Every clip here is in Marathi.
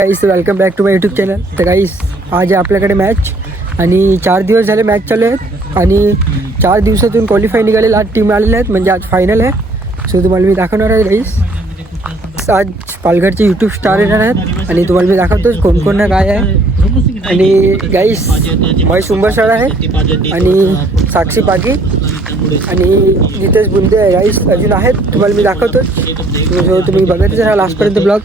Guys welcome back to my YouTube channel. तर गाईस आज आपल्याकडे मॅच आणि 4 दिवस झाले मॅच चालू आहेत आणि 4 दिवसातून क्वालिफाय निघालेले 8 टीम आलेल्या आहेत. म्हणजे आज फायनल आहे. सो तुम्हाला मी दाखवणार आहे गाईस. आज पालघरचे यूट्यूब स्टार येणार आहेत आणि तुम्हाला मी दाखवतोच कोण कोण काय आहे. आणि गाईस महेश उंबरसाळ आहे आणि साक्षी पागी आणि जितेश बुंदे आहे. गाईस अजून आहेत तुम्हाला मी दाखवतोच. जो तुम्ही बघतच राहा लास्टपर्यंत ब्लॉग.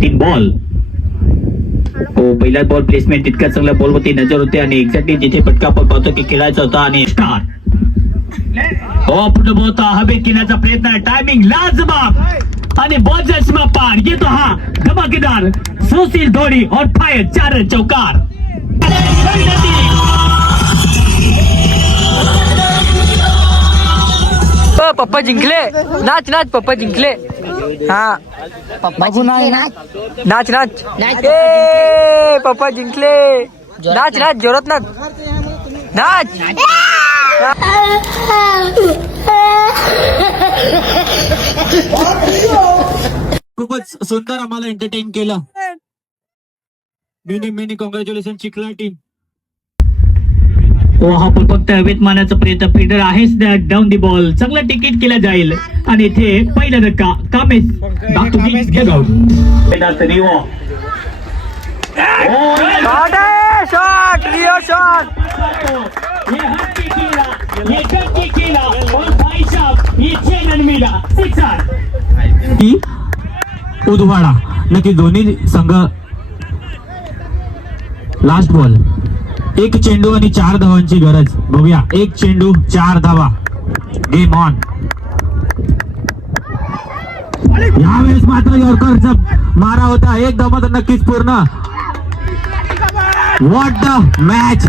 तीन बॉल पहिला बॉल प्लेसमेंट तितक्या चांगल्या बॉल वरती नजर होते आणि एक्झॅक्टली जिथे पटका आपण पाहतो की खेळायचा होता आणि स्टार पुढे बोलता हवेत घेण्याचा प्रयत्न आहे. टायमिंग लाजवाब आणि बॉल सीमा पार येतो हा धमाकेदार सुशील धोनी और फायर 4 चौकार. पप्पा जिंकले. नाच नाच पप्पा जिंकले. हा बाबू नाच नाच नाच ए पप्पा जिंकले. नाच नाच जोरात नाच नाच. खूपच सुंदर आम्हाला एंटरटेन केलं. मेनी कॉंग्रॅच्युलेशन चिखला टीम. हा पण फक्त हवेत मारण्याचा प्रयत्न फिल्डर आहेच डाऊन दी बॉल चांगलं तिकीट केला जाईल आणि इथे पहिला धक्का कामेश शॉट रिओ शॉट. उदवाडा नक्की दोन्ही संघ. लास्ट बॉल 1 चेंडू आणि 4 धावांची गरज. बघूया 1 चेंडू 4 धावा. Game on. यावेळेस मात्र यॉर्करचा मारा होता एकदम तर नक्कीच पूर्ण. What the match.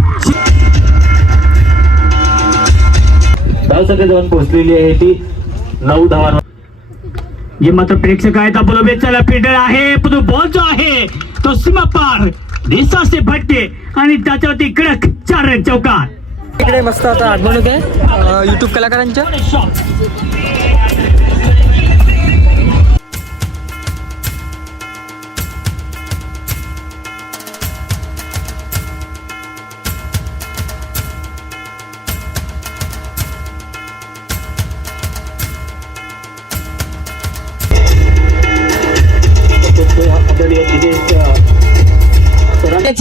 धावसंख्या जाऊन पोहोचलेली आहे ती 9 धावांवर. जे मात्र प्रेक्षक आहेत आपण चला फिल्डर आहे पण बॉल जो आहे तो सीमा पार दिशा से भटके आणि त्याच्यावरती कडक 4 रन चौकार. इकडे मस्त आता आगमन होते यूट्यूब कलाकारांच्या.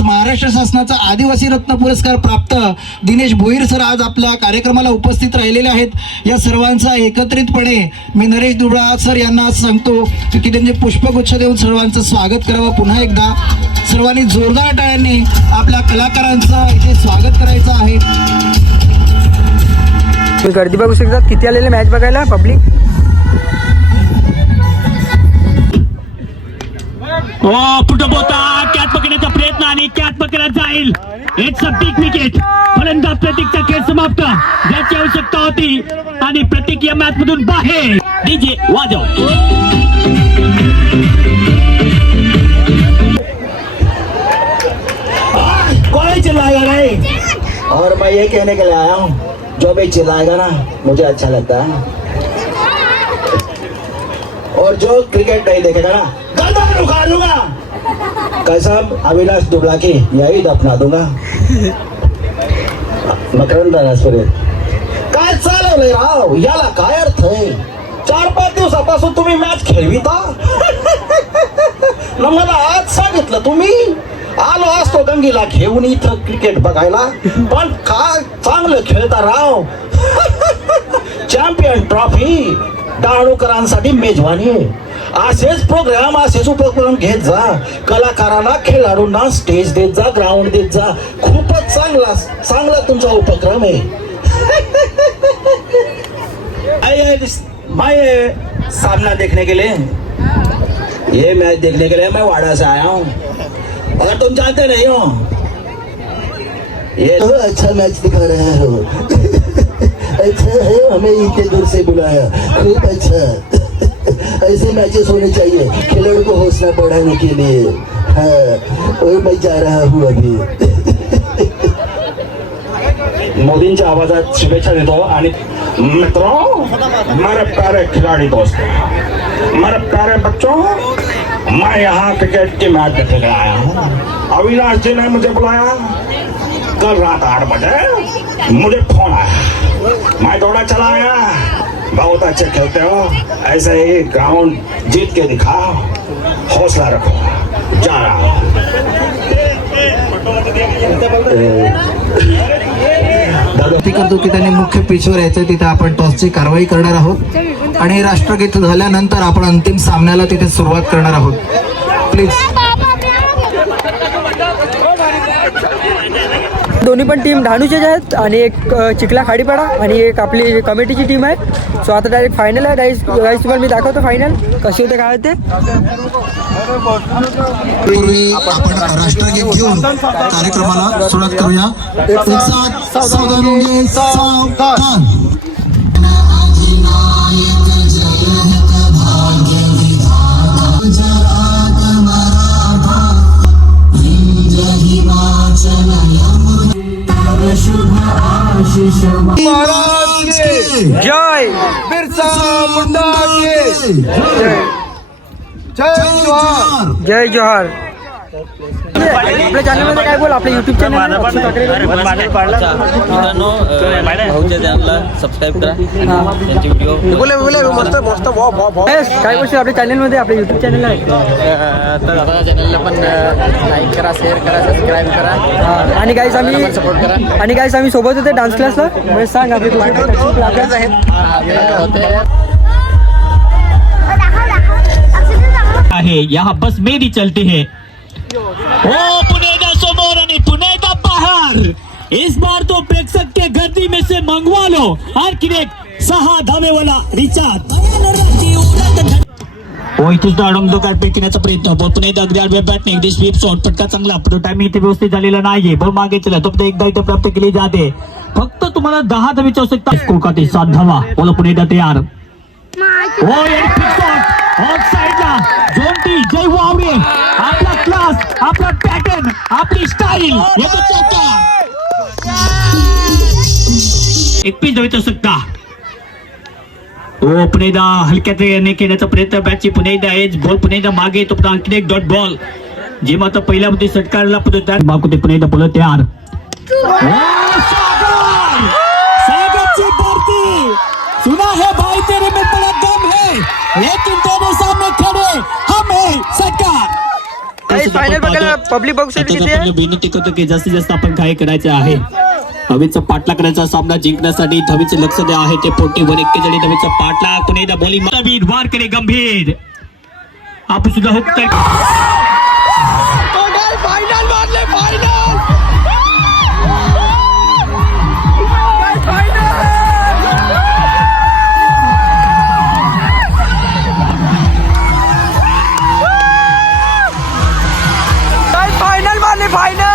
महाराष्ट्र शासनाचा आदिवासी रत्न पुरस्कार प्राप्त दिनेश भोईर सर आज आपल्या कार्यक्रमाला उपस्थित राहिलेले आहेत. या सर्वांचा एकत्रितपणे मी नरेश दुबळा सर यांना सांगतो की त्यांनी पुष्पगुच्छ देऊन सर्वांचं स्वागत करावं. पुन्हा एकदा सर्वांनी जोरदार टाळ्यांनी आपल्या कलाकारांचं इथे स्वागत करायचं आहे. गर्दी बघू शकतात किती आलेले मॅच बघायला पब्लिक. कॅच पकडण्याचा प्रयत्न आणि कॅच पकडला जाईल. It's a big wicket. फलंदाज प्रतीकचा खेळ समाप्त ज्याची आवश्यकता होती आणि प्रतीक या मॅच मधून बाहेर. डीजे वाजव. कोई चिल्लाएगा नहीं और मैं ये कहने के लिए आया हूँ जो भी चिल्लाएगा ना मुझे अच्छा लगता है और जो क्रिकेट नहीं देखेगा ना गर्दन उखाड़ लूंगा. कसम अविनाश दुबला की यही दफना दूंगा. मकरंद काय चालवलंय राव याला काय अर्थ आहे. 4-5 दिवसापासून तुम्ही मॅच खेळविता ना. मला आज सांगितलं तुम्ही. आलो असतो गंगीला घेऊन इथं क्रिकेट बघायला पण काय चांगलं खेळता राव. चॅम्पियन ट्रॉफी डहाणूकरांसाठी मेजवानी आहे. असेच प्रोग्राम असेच उपक्रम घेत जा. कलाकारांना खेळाडूंना स्टेज देत जा ग्राउंड देत जा. खूपच चांगला तुमचा उपक्रम आहे. मैं सामना देखने के लिए ये मैच देखने के लिए मैं वाड़ा से आया हूँ. अगर तुम जानते नहीं हो ये अच्छा मैच दिखा रहे हो. अच्छा है हमें इतने दूर से बुलाया. खूब अच्छा. ऐसे मैचेस होने चाहिए खिलाड़ियों को हौसला बढ़ाने के लिए. हाँ और मैं जा रहा हूँ अभी. मोदींच्या आवाजात शुभेच्छा देतो आणि मित्रों, मेरे प्यारे खिलाड़ी दोस्त, मेरे प्यारे बच्चों, मैं यहाँ क्रिकेट की मैच देखने के आया हूँ। अविनाश जी ने मुझे बुलाया कल रात 8 बजे, मुझे फोन आया, मैं दौड़ा चला आया। बहुत अच्छे खेलते हो, ऐसे ही ग्राउंड जीत के दिखाओ, हौसला रखो, जा रहा हूं। ती करतो की त्यांनी मुख्य पिचवर यायचं, तिथे आपण टॉसची कारवाई करणार आहोत आणि राष्ट्रगीत झाल्यानंतर आपण अंतिम सामन्याला तिथे सुरुवात करणार आहोत. प्लीज. दोन्ही पण टीम धानूचेच आहेत आणि एक चिखला खाडीपाडा आणि एक आपली कमिटीची टीम आहे. सो आता डायरेक्ट फायनल आहे. गाईस तुम्हाला मी दाखवतो फायनल कसे होते काय होते. पूर्वी आपण राष्ट्रगीत घेऊन कार्यक्रमाला सुरुवात करूया. उत्साहात सावधान, सावधान. जय बिरसा मुंडा के जय जोहार. जय जोहार. आपल्या चॅनलमध्ये काय बोल, आपल्या युट्यूब चॅनल भाऊच्या चॅनलला सबस्क्राईब करा. त्यांची व्हिडिओ काय गोष्टी आपल्या चॅनलमध्ये, आपल्या युट्यूब चॅनलला तर आपल्या चॅनलला पण लाईक करा, शेअर करा, सबस्क्राईब करा आणि गाईस आम्ही सपोर्ट करा. आणि गाईस आम्ही सोबत होते डान्स क्लासला. म्हणजे सांग आपले क्लासेस आहेत आहे यहाँ बस मेरी चलती है. ओ पुणेदा समोर आणि पुणेदा बाहेर. इस बार तो प्रेक्षक के गर्दी में से मंगवा लो और किरेक 6 धावेवाला रिचार्ज. हो इथेच अडंगतो कार्पेट घेण्याचा प्रयत्न. पुणेदा अगदी आडव्या बॅटने अगदी स्वीप शॉट पटका चांगला. टाइम इथे व्यवस्थित झालेला नाहीये. बल मागे चला तो एक धाव प्राप्त केली जाते. फक्त तुम्हाला 10 धावेची आवश्यकता. कोलकाता 7 धावा. बोला पुणेदा तयार. हो एक शॉट ऑफ साइडला. जोंटी जय वावरे. आपला क्लास, आपला पॅटर्न, आपली स्टाईल. येतो चौका. 21 धावेची आवश्यकता. ओ पुणेदा हलक्यात खेळण्याचा प्रयत्न. बॅटची पुणेदा एज बॉल पुणेदा मागे तो आणखी एक डॉट बॉल. जे मात्र पहिल्या मध्ये षटकारला पद्धत बाकुते पुणेदा बोलत तयार. सागरची भरती. सुना है भाई तेरे में बड़ा दम है, लेकिन तेरे सामने खड़े हम है सरकार. फायनल बघायला पब्लिक बघू शकते. विनंती करतो की जास्तीत जास्त आपण काय करायचं आहे. धवीचा पाठला करायचा सामना जिंकण्यासाठी धवीचे लक्ष द्या आहे ते 41 धवीचा पाठला. पुणेदा बॉलिंग वार करे गंभीर. आपण सुद्धा हुकताय. फायनल मारले फायनल. फायनल मारले फायनल.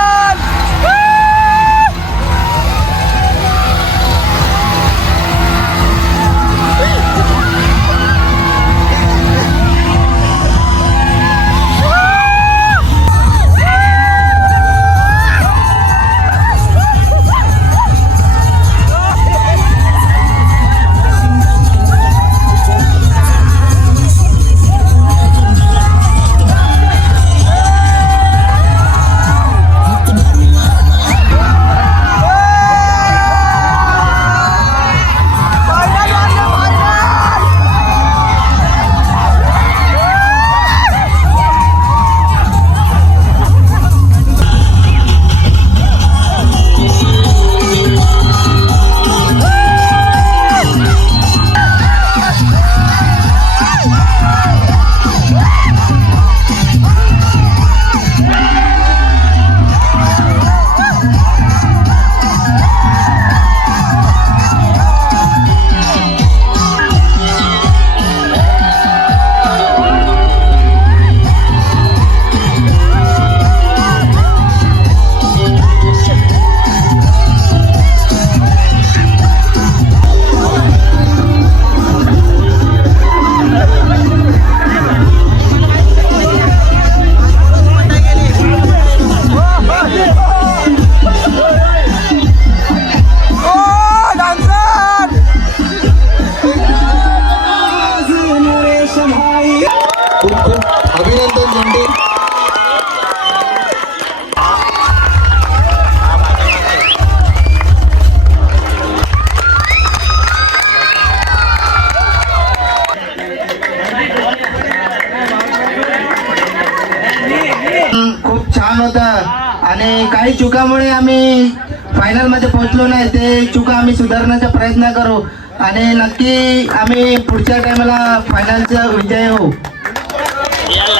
चुका आम्ही सुधारण्याचा प्रयत्न करू आणि नक्की आम्ही पुढच्या टायमाला फायनलचा विजय होऊ.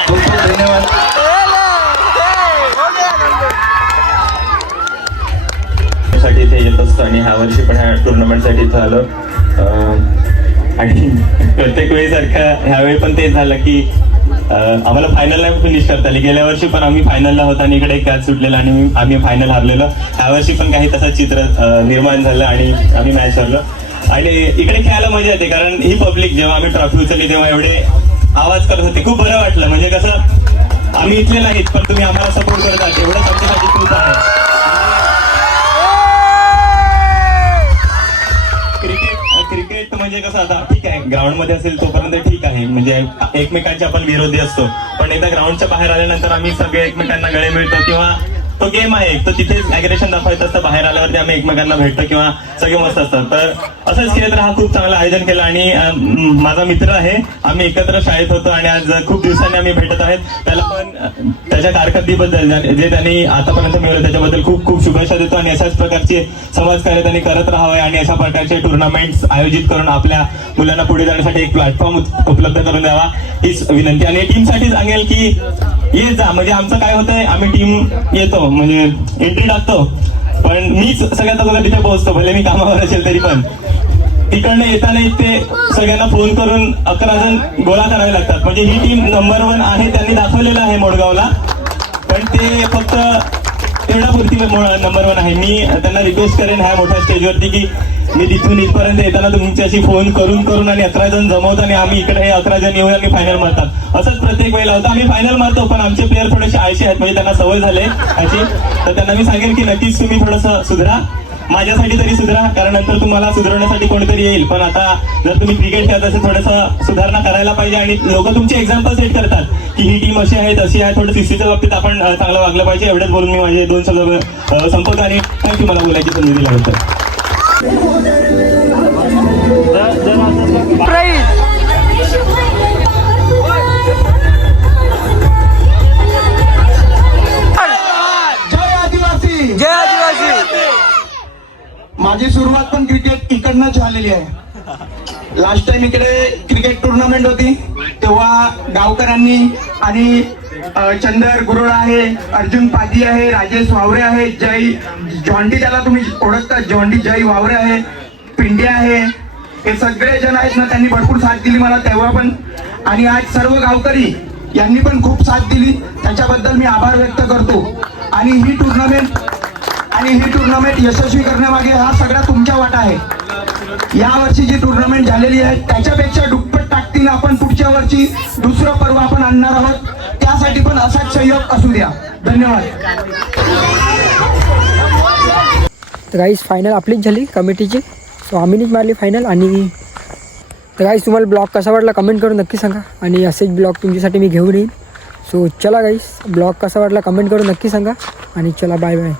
खूप खूप धन्यवाद. साठी इथे येत असतो आणि ह्या वर्षी पण ह्या टुर्नामेंटसाठी इथं आलो. आणि प्रत्येक वेळेसारखं ह्यावेळी पण तेच झालं की आम्हाला फायनलला फिनिश करता आली. गेल्या वर्षी पण आम्ही फायनलला होतो आणि इकडे एक कॅच सुटलेला आणि आम्ही फायनल हारलेलो. ह्या वर्षी पण काही तसं चित्र निर्माण झालं आणि आम्ही मॅच हरलो. आणि इकडे खेळायला मजा येते कारण ही पब्लिक जेव्हा आम्ही ट्रॉफी उचलली तेव्हा एवढे आवाज करत होते. खूप बरं वाटलं. म्हणजे कसं आम्ही इथले नाहीत पण तुम्ही आम्हाला सपोर्ट करतात एवढं आमच्यासाठी खूप आहे. क्रिकेट म्हणजे कसं आता ठीक आहे ग्राउंड मध्ये असेल तोपर्यंत ठीक आहे म्हणजे एकमेकांचे आपण विरोधी असतो पण एकदा ग्राउंडच्या बाहेर आल्यानंतर आम्ही सगळे एकमेकांना गळे मिळतो किंवा तो गेम आहे तर तिथेच ॲग्रेशन दाखवायचं असतं. बाहेर आल्यावरती आम्ही एकमेकांना भेटतो किंवा सगळे मस्त असतात. तर असंच केलं तर हा खूप चांगलं आयोजन केलं आणि माझा मित्र आहे आम्ही एकत्र शाळेत होतो आणि आज खूप दिवसांनी आम्ही भेटत आहेत. त्याला पण त्याच्या कारकिर्दीबद्दल जे त्यांनी आतापर्यंत मिळवलं त्याच्याबद्दल खूप खूप शुभेच्छा देतो आणि अशाच प्रकारचे समाजकार्य त्यांनी करत राहावे आणि अशा प्रकारचे टुर्नामेंट्स आयोजित करून आपल्या मुलांना पुढे जाण्यासाठी एक प्लॅटफॉर्म उपलब्ध करून द्यावा हीच विनंती. आणि टीमसाठी सांगेल की ये जा म्हणजे आमचं काय होतंय आम्ही टीम येतो म्हणजे एंट्री टाकतो पण मीच सगळ्यात अगोदर तिथे पोहोचतो भले मी कामावर असेल तरी पण तिकडनं येताना ते सगळ्यांना फोन करून 11 जण गोळा करावे लागतात. म्हणजे ही टीम नंबर 1 आहे त्यांनी दाखवलेलं आहे मोडगावला पण ते फक्त तेवढ्यापुरती नंबर 1 आहे. मी त्यांना रिक्वेस्ट करेन ह्या मोठ्या स्टेजवरती की मी तिथून इथपर्यंत येताना तुमच्याशी फोन करून आणि 11 जण जमवतो आणि आम्ही इकडे 11 जण येऊन आणि फायनल मारतात. असंच प्रत्येक वेळेला होतं. आम्ही फायनल मारतो पण आमचे प्लेअर थोडेसे आळशी आहेत म्हणजे त्यांना सवय झाले ह्याची. तर त्यांना मी सांगेन की नक्कीच तुम्ही थोडंसं सुधरा माझ्यासाठी तरी सुधरा कारण नंतर तुम्हाला सुधारण्यासाठी कोणीतरी येईल. पण आता जर तुम्ही क्रिकेट खेळत असेल थोडंसं सुधारणा करायला पाहिजे आणि लोक तुमचे एक्झाम्पल सेट करतात की ही टीम अशी आहे तशी आहे. थोडं शिस्तीच्या बाबतीत आपण चांगलं वागलं पाहिजे. एवढंच बोलून मी माझे 2 शब्द संपवतो आणि थँक्यू मला बोलायची संधी दिल्याबद्दल. जय आदिवासी. माझी सुरुवात पण क्रिकेट इकडनंच झालेली आहे. लास्ट टाइम इकडे क्रिकेट टुर्नामेंट होती तेव्हा गावकऱ्यांनी आणि चंदर गुरोळा आहे, अर्जुन पाजी आहे, राजेश वावरे आहे, जय जॉन्टी त्याला तुम्ही ओळखता जॉन्टी जय वावरे आहे, पिंड्या आहे. हे सगळे जण आहेत ना त्यांनी भरपूर साथ दिली मला तेव्हा पण आणि आज सर्व गावकरी यांनी पण खूप साथ दिली त्याच्याबद्दल मी आभार व्यक्त करतो. आणि ही टुर्नामेंट यशस्वी करण्यामागे हा सगळा तुमच्या वाटा आहे. या वर्षी जी टुर्नामेंट झालेली आहे त्याच्यापेक्षा दुप्पट ताकदीने आपण पुढच्या वर्षी दुसरं पर्व आपण आणणार आहोत. त्यासाठी पण असाच सहयोग असू द्या. धन्यवाद. तर गाईस फायनल आपलीच झाली कमिटीची. सो आम्हीच मारली फायनल. आणि तर गाईस तुम्हाला ब्लॉग कसा वाटला कमेंट करून नक्की सांगा आणि असेच ब्लॉग तुमच्यासाठी मी घेऊन येईन. सो चला गाईस ब्लॉग कसा वाटला कमेंट करून नक्की सांगा आणि चला बाय बाय.